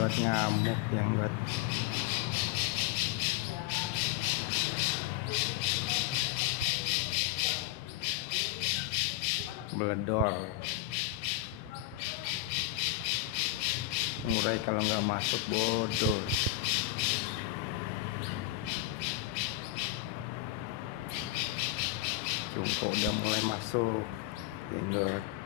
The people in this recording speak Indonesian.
buat ngamuk, yang buat beledor. Ngurai kalau nggak masuk bodoh. Cungko udah mulai masuk, jenggot.